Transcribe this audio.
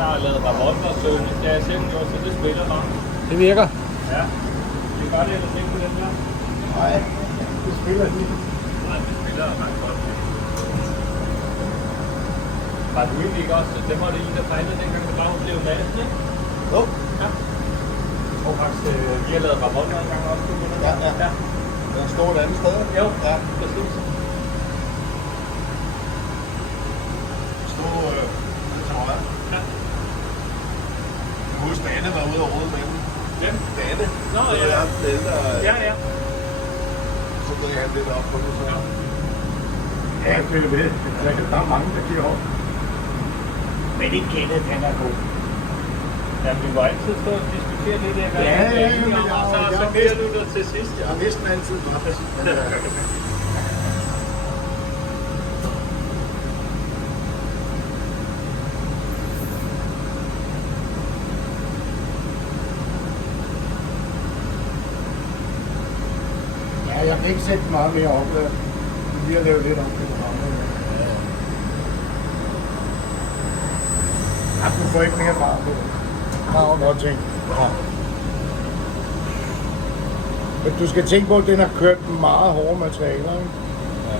Der er lavet revolver-service. Det er selv gjort, så det spiller bare. Det virker. Ja. Vi gør det ellers ikke på den der. Nej, det spiller lige. Nej, det spiller ret godt. Var du egentlig ikke også, det var det I, der tegnede dengang med Ravn blev natten, ikke? Jo. Ja. Og faktisk, vi har lavet revolver en gang også. Ja, ja. Ja. Den står et andet sted. Jo, Ja. præcis. Stod det til højre. Ja. Jeg husker, Anne var ude og rode med den. Hvem? Anne. Nå, det ja. er den ældre. Ja, ja. Så blev han lidt op på det. Så. Ja. Ja, det er det. Der er mange, der giver op. Men ikke Kenneth, han er god. Ja, vi må altid stå og diskutere lidt af, hvad Ja, vi er ja, enige om, ja, og ja, så ja, bliver du der til sidst. Jeg har næsten altid ret. Ja, jeg vil ikke sætte meget mere op. Vi har lavet lidt om det. Ja, du får ikke mere fart på det. Godt tænkt. Ja. Men du skal tænke på, at den har kørt meget hårde materialer, ikke? Ja.